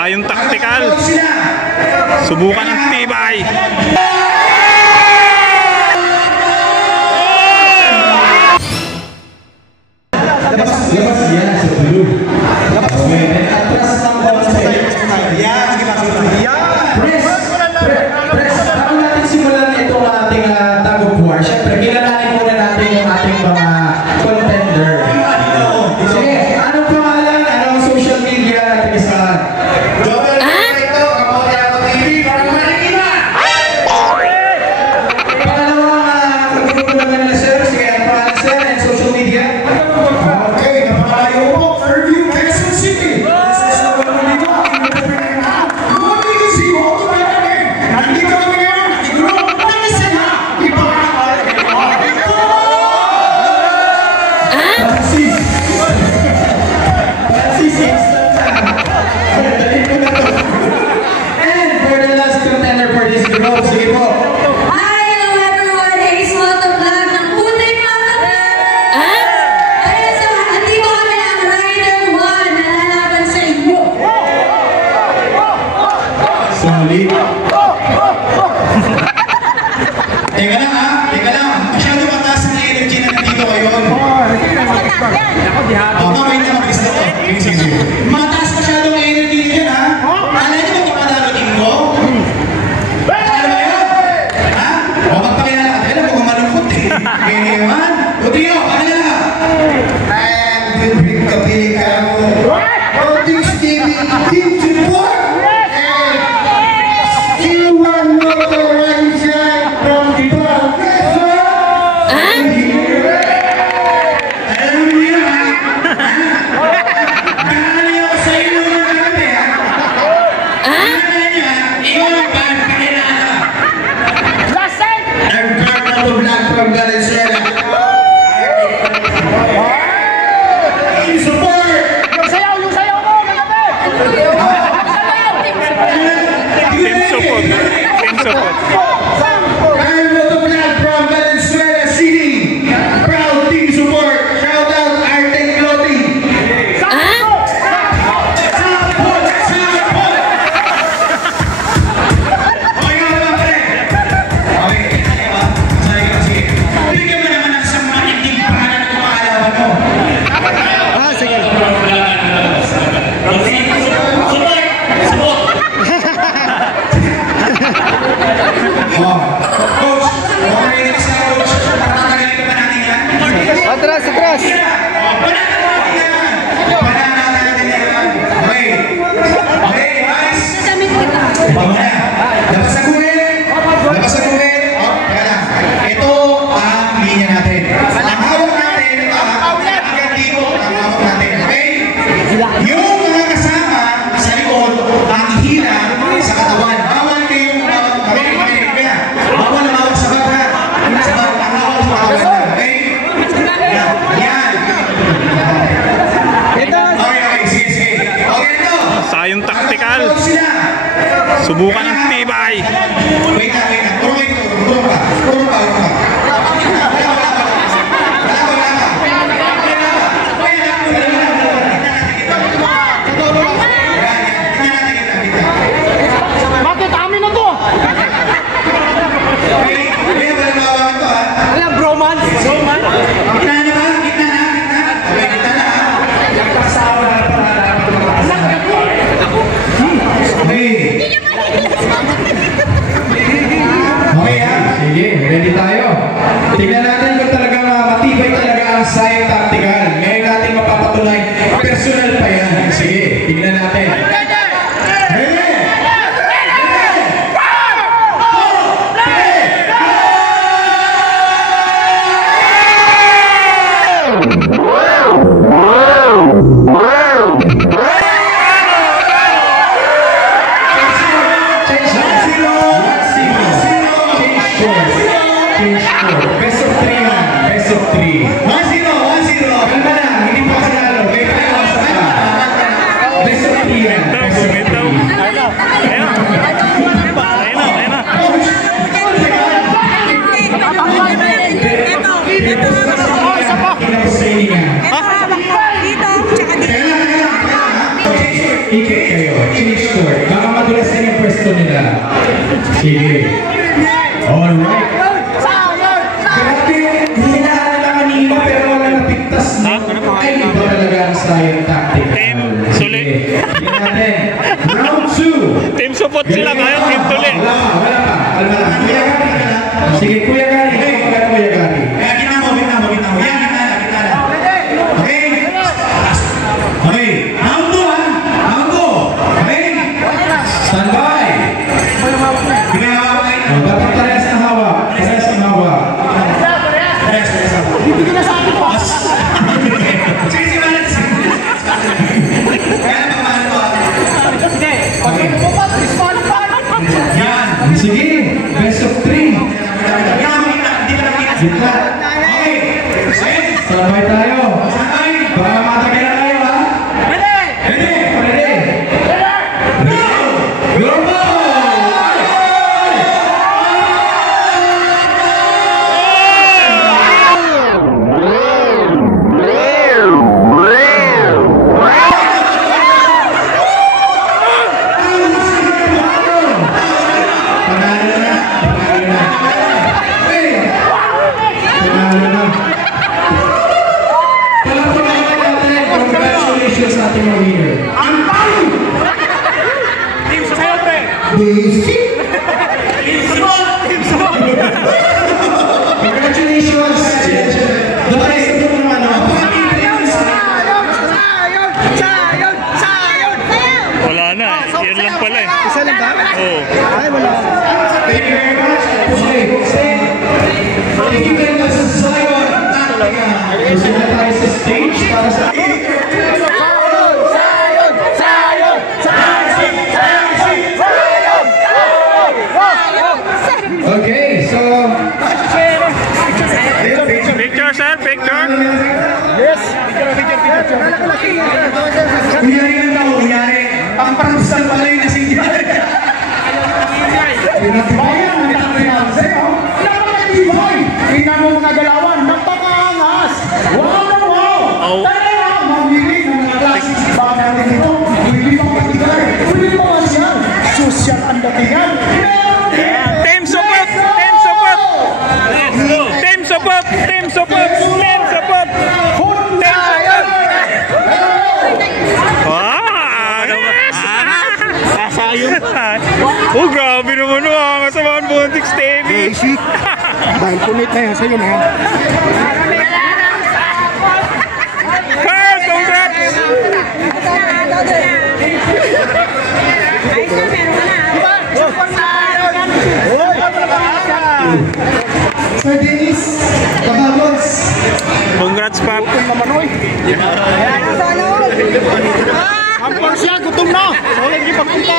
Sayong taktikal. Subukan ng tibay. Teka lang ha, teka lang. Masyado mataas na energy na nandito ngayon. Wait na, mag-isa ko. Mataas masyadong energy nyo ha. Alam nyo ba tumadalo tingko? Alam mo yun? Ha? O magpakilala ka. Alam mo kung malungkot eh. Ganyan. Rodrigo, pakilala ka. I'm Big Kapika mo. Rodrigo Stevie, Team Support. Sayong taktikal. Subukan ng tibay. Wait na. Turun pa. Bakit amin na to? Alam, bromance. Gitna na. Sige, ready tayo. Tingnan natin kung talaga matibay talaga ang sayong taktikal. Ngayon natin mapapatunay, personal pa yan. Sige, tingnan natin. Best of 3 man. Best of 3. 1-0. Kalma na. Hindi po kasi nalo. May pakiwas ka. Best of 3 yan. Best of 3. Ikit kayo. mag-change court. Baka madulas na yung pwesto nila. Sige. Alright. Grabe, hindi na kanina pero wala napigtas na. Ay, iba talaga ang sayang tactic. Sulit. Sige natin. Round 2. Team support sila ngayon, team tuli. Wala pa. Kalma lang. Kuya Gary ka lang. Sige, Kuya Gary. Kuya Gary. Kaya kita mo. Yan, kita na. Okay? Okay. Round 2 ha. Round 2. Okay? Stand by. Dapat parehas na hawak. Parehas na hawak. Bibigyan na sa akin pa. Sige, simulan. Kaya na paano ko? Hindi. Pag mo pa, disqualify. Yan. Sige. Best of 3. Gitna. Okay. Sabay tayo. Baka matagal na tayo ha. Ready. Go! Congratulations sa ating mga winner. Team sa'yo, pre. Congratulations! The rest of them naman Wala na, yun lang pala eh. Isa lang ba? Oo. Ay, wala. Thank you very much. Okay, thank you very much sa Zion. Gusto na tayo sa stage para sa... Okay, so... Picture sir, picture. Yes. Picture. Kunyari lang daw, kunyari. Pang-prangusan pala yung nasingyari. Bayan, nagtatayan sa'yo. Boy, tingnan mo mga galawan. Napakaangas. Wow. Talaga, mamili ng mga klaseng sibahan natin dito. Hindi pa patigal. Hindi pa masyal. Sosyal ang datingan. Team support, team support. Team support, team support, team support. Oh, grabe naman ang kasamaan Buntik Stevie. Dahil punit na yan sa'yo na yan. Carl, congrats! Sir Dennis, Kabagos. Congrats, Pap. Ang siya, gutom na. So, hindi pagpunta.